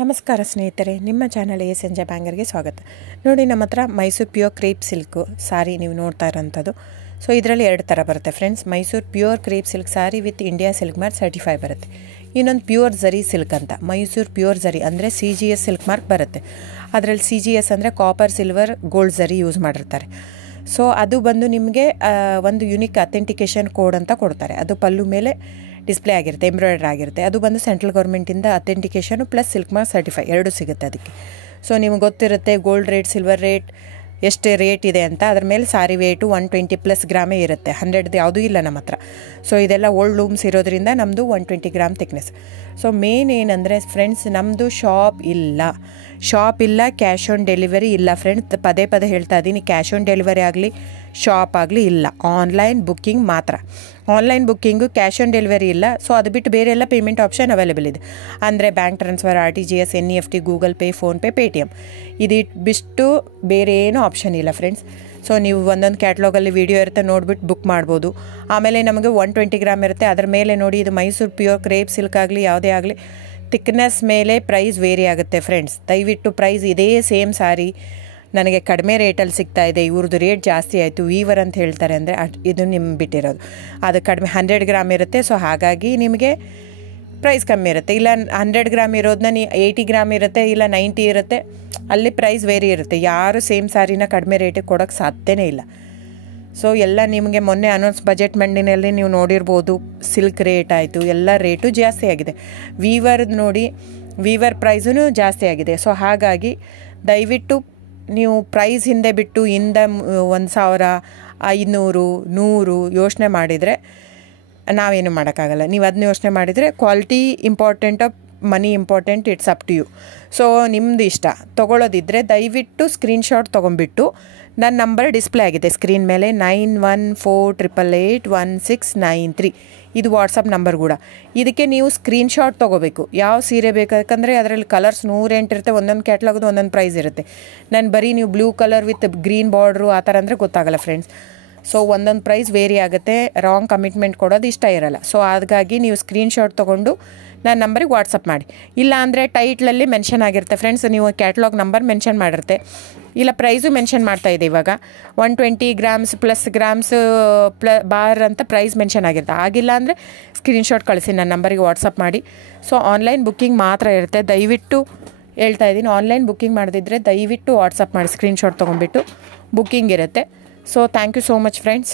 ನಮಸ್ಕಾರ ಸ್ನೇಹಿತರೆ, ನಿಮ್ಮ ಚಾನಲ್ ಎ ಸಂಜೆ ಬ್ಯಾಂಗರ್ಗೆ ಸ್ವಾಗತ. ನೋಡಿ, ನಮ್ಮ ಹತ್ರ ಮೈಸೂರು ಪ್ಯೂರ್ ಕ್ರೇಪ್ ಸಿಲ್ಕು ಸಾರಿ ನೀವು ನೋಡ್ತಾ ಇರೋಂಥದ್ದು. ಸೊ ಇದರಲ್ಲಿ ಎರಡು ಥರ ಬರುತ್ತೆ friends. Mysuru pure crepe silk sorry with India silk mark certify ಬರುತ್ತೆ. ಇನ್ನೊಂದು ಪ್ಯೂರ್ ಝರಿ ಸಿಲ್ಕ್ ಅಂತ, ಮೈಸೂರು ಪ್ಯೂರ್ ಝರಿ ಅಂದರೆ CGS ಸಿಲ್ಕ್ ಮಾರ್ಕ್ ಬರುತ್ತೆ. ಅದರಲ್ಲಿ CGS ಅಂದರೆ ಕಾಪರ್, ಸಿಲ್ವರ್, ಗೋಲ್ಡ್ ಝರಿ ಯೂಸ್ ಮಾಡಿರ್ತಾರೆ. ಸೊ ಅದು ಬಂದು ನಿಮಗೆ ಒಂದು ಯುನಿಕ್ ಅಥೆಂಟಿಕೇಷನ್ ಕೋಡ್ ಅಂತ ಕೊಡ್ತಾರೆ. ಅದು ಪಲ್ಲು ಮೇಲೆ ಡಿಸ್ಪ್ಲೇ ಆಗಿರುತ್ತೆ, ಎಂಬ್ರಾಯ್ಡ್ರಿ ಆಗಿರುತ್ತೆ. ಅದು ಬಂದು ಸೆಂಟ್ರಲ್ ಗೌರ್ಮೆಂಟಿಂದ ಅಥೆಂಟಿಕೇಷನು ಪ್ಲಸ್ ಸಿಲ್ಕ್ ಮಾರ್ಕ್ ಸರ್ಟಿಫೈ ಎರಡೂ ಸಿಗುತ್ತೆ ಅದಕ್ಕೆ. ಸೊ ನಿಮ್ಗೆ ಗೊತ್ತಿರುತ್ತೆ ಗೋಲ್ಡ್ ರೇಟ್, ಸಿಲ್ವರ್ ರೇಟ್ ಎಷ್ಟು ರೇಟ್ ಇದೆ ಅಂತ. ಅದ್ರ ಮೇಲೆ ಸಾರಿ ವೇಟು 120+ ಗ್ರಾಮೇ ಇರುತ್ತೆ, 100 ಯಾವುದೂ ಇಲ್ಲ ನಮ್ಮ ಹತ್ರ. ಸೊ ಇದೆಲ್ಲ ಓಲ್ಡ್ ಲೂಮ್ಸ್ ಇರೋದ್ರಿಂದ ನಮ್ಮದು 120 ಗ್ರಾಮ್ ಥಿಕ್ನೆಸ್. ಸೊ ಮೇನ್ ಏನಂದರೆ ಫ್ರೆಂಡ್ಸ್, ನಮ್ಮದು ಶಾಪ್ ಇಲ್ಲ, ಕ್ಯಾಶ್ ಆನ್ ಡೆಲಿವರಿ ಇಲ್ಲ ಫ್ರೆಂಡ್ಸ್. ಪದೇ ಹೇಳ್ತಾ ಇದ್ದೀನಿ, ಕ್ಯಾಶ್ ಆನ್ ಡೆಲಿವರಿ ಆಗಲಿ ಶಾಪ್ ಆಗಲಿ ಇಲ್ಲ, ಆನ್ಲೈನ್ ಬುಕ್ಕಿಂಗ್ ಮಾತ್ರ. Online booking, cash on delivery ಇಲ್ಲ. ಸೊ ಅದು ಬಿಟ್ಟು ಬೇರೆ ಎಲ್ಲ ಪೇಮೆಂಟ್ ಆಪ್ಷನ್ ಅವೈಲೇಬಲ್ ಇದೆ. ಅಂದರೆ bank transfer, RTGS, NEFT, Google pay, PhonePe, Paytm. ಇದು ಬಿಟ್ಟು ಬೇರೆ ಏನೂ ಆಪ್ಷನ್ ಇಲ್ಲ ಫ್ರೆಂಡ್ಸ್. ಸೊ ನೀವು ಒಂದೊಂದು ಕ್ಯಾಟ್ಲಾಗಲ್ಲಿ ವೀಡಿಯೋ ಇರುತ್ತೆ, ನೋಡಿಬಿಟ್ಟು ಬುಕ್ ಮಾಡ್ಬೋದು. ಆಮೇಲೆ ನಮಗೆ 120 ಗ್ರಾಮ್ ಇರುತ್ತೆ. ಅದರ ಮೇಲೆ ನೋಡಿ, ಇದು ಮೈಸೂರು ಪ್ಯೂರ್ ಕ್ರೇಪ್ ಸಿಲ್ಕ್ ಆಗಲಿ ಯಾವುದೇ ಆಗಲಿ ಥಿಕ್ನೆಸ್ ಮೇಲೆ ಪ್ರೈಸ್ ವೇರಿ ಆಗುತ್ತೆ ಫ್ರೆಂಡ್ಸ್. ದಯವಿಟ್ಟು ಪ್ರೈಸ್ ಇದೇ ಸೇಮ್ ಸಾರಿ ನನಗೆ ಕಡಿಮೆ ರೇಟಲ್ಲಿ ಸಿಗ್ತಾ ಇದೆ, ಇವ್ರದ್ದು ರೇಟ್ ಜಾಸ್ತಿ ಆಯಿತು ವೀವರ್ ಅಂತ ಹೇಳ್ತಾರೆ ಅಂದರೆ ಇದು ನಿಮ್ಗೆ ಬಿಟ್ಟಿರೋದು. ಅದು ಕಡಿಮೆ 100 ಗ್ರಾಮ್ ಇರುತ್ತೆ. ಸೊ ಹಾಗಾಗಿ ನಿಮಗೆ ಪ್ರೈಸ್ ಕಮ್ಮಿ ಇರುತ್ತೆ. ಇಲ್ಲ 100 ಗ್ರಾಮ್ ಇರೋದನ್ನ 80 ಗ್ರಾಮ್ ಇರುತ್ತೆ, ಇಲ್ಲ 90 ಇರುತ್ತೆ. ಅಲ್ಲಿ ಪ್ರೈಸ್ ವೇರಿ ಇರುತ್ತೆ. ಯಾರು ಸೇಮ್ ಸಾರಿನ ಕಡಿಮೆ ರೇಟಿಗೆ ಕೊಡೋಕ್ಕೆ ಸಾಧ್ಯನೇ ಇಲ್ಲ. ಸೊ ಎಲ್ಲ ನಿಮಗೆ ಮೊನ್ನೆ ಅನೌನ್ಸ್ ಬಜೆಟ್ ಮಂಡಿನಲ್ಲಿ ನೀವು ನೋಡಿರ್ಬೋದು, ಸಿಲ್ಕ್ ರೇಟ್ ಆಯಿತು, ಎಲ್ಲ ರೇಟು ಜಾಸ್ತಿ ಆಗಿದೆ. ವೀವರ್ದು ನೋಡಿ, ವೀವರ್ ಪ್ರೈಸೂ ಜಾಸ್ತಿ ಆಗಿದೆ. ಸೊ ಹಾಗಾಗಿ ದಯವಿಟ್ಟು ನೀವು ಪ್ರೈಸ್ ಹಿಂದೆ ಬಿಟ್ಟು 1,000, 500, 100 ಯೋಚನೆ ಮಾಡಿದರೆ ನಾವೇನು ಮಾಡೋಕ್ಕಾಗಲ್ಲ. ನೀವು ಅದನ್ನ ಯೋಚನೆ ಮಾಡಿದರೆ ಕ್ವಾಲಿಟಿ ಇಂಪಾರ್ಟೆಂಟೋ money important, it's up to you. So ನಿಮ್ಮದು ಇಷ್ಟ. ತೊಗೊಳ್ಳೋದಿದ್ದರೆ ದಯವಿಟ್ಟು ಸ್ಕ್ರೀನ್ಶಾಟ್ ತೊಗೊಂಬಿಟ್ಟು, ನನ್ನ ನಂಬರ್ ಡಿಸ್ಪ್ಲೇ ಆಗಿದೆ ಸ್ಕ್ರೀನ್ ಮೇಲೆ, 9148881693. ಇದು ವಾಟ್ಸಪ್ ನಂಬರ್ ಕೂಡ. ಇದಕ್ಕೆ ನೀವು ಸ್ಕ್ರೀನ್ಶಾಟ್ ತೊಗೋಬೇಕು. ಯಾವ ಸೀರೆ ಬೇಕಂದರೆ ಅದರಲ್ಲಿ ಕಲರ್ಸ್ 108 ಇರುತ್ತೆ. ಒಂದೊಂದು ಕ್ಯಾಟ್ಲಾಗದು ಒಂದೊಂದು ಪ್ರೈಸ್ ಇರುತ್ತೆ. ನಾನು ಬರೀ ನೀವು blue colour with green border ಆ ಥರ ಅಂದರೆ ಗೊತ್ತಾಗಲ್ಲ ಫ್ರೆಂಡ್ಸ್. ಸೊ ಒಂದೊಂದು ಪ್ರೈಸ್ ವೇರಿ ಆಗುತ್ತೆ. ರಾಂಗ್ ಕಮಿಟ್ಮೆಂಟ್ ಕೊಡೋದು ಇಷ್ಟ ಇರಲ್ಲ. ಸೊ ಹಾಗಾಗಿ ನೀವು ಸ್ಕ್ರೀನ್ಶಾಟ್ ತೊಗೊಂಡು ನನ್ನ ನಂಬರಿಗೆ ವಾಟ್ಸಪ್ ಮಾಡಿ. ಇಲ್ಲ ಅಂದರೆ ಟೈಟ್ಲಲ್ಲಿ ಮೆನ್ಷನ್ ಆಗಿರುತ್ತೆ ಫ್ರೆಂಡ್ಸ್, ನೀವು ಕ್ಯಾಟ್ಲಾಗ್ ನಂಬರ್ ಮೆನ್ಷನ್ ಮಾಡಿರುತ್ತೆ. ಇಲ್ಲ ಪ್ರೈಸು ಮೆನ್ಷನ್ ಮಾಡ್ತಾಯಿದೆ ಇವಾಗ, 120 ಗ್ರಾಮ್ಸ್ ಪ್ಲಸ್ ಗ್ರಾಮ್ಸ್ ಬಾರ್ ಅಂತ ಪ್ರೈಸ್ ಮೆನ್ಷನ್ ಆಗಿರುತ್ತೆ. ಆಗಿಲ್ಲ ಅಂದರೆ ಸ್ಕ್ರೀನ್ಶಾಟ್ ಕಳಿಸಿ ನನ್ನ ನಂಬರಿಗೆ ವಾಟ್ಸಪ್ ಮಾಡಿ. ಸೊ ಆನ್ಲೈನ್ ಬುಕ್ಕಿಂಗ್ ಮಾತ್ರ ಇರುತ್ತೆ. ದಯವಿಟ್ಟು ಹೇಳ್ತಾ ಇದ್ದೀನಿ, ಆನ್ಲೈನ್ ಬುಕ್ಕಿಂಗ್ ಮಾಡದಿದ್ದರೆ ದಯವಿಟ್ಟು ವಾಟ್ಸಪ್ ಮಾಡಿ, ಸ್ಕ್ರೀನ್ಶಾಟ್ ತೊಗೊಂಡ್ಬಿಟ್ಟು ಬುಕ್ಕಿಂಗ್ ಇರುತ್ತೆ. So thank you so much friends.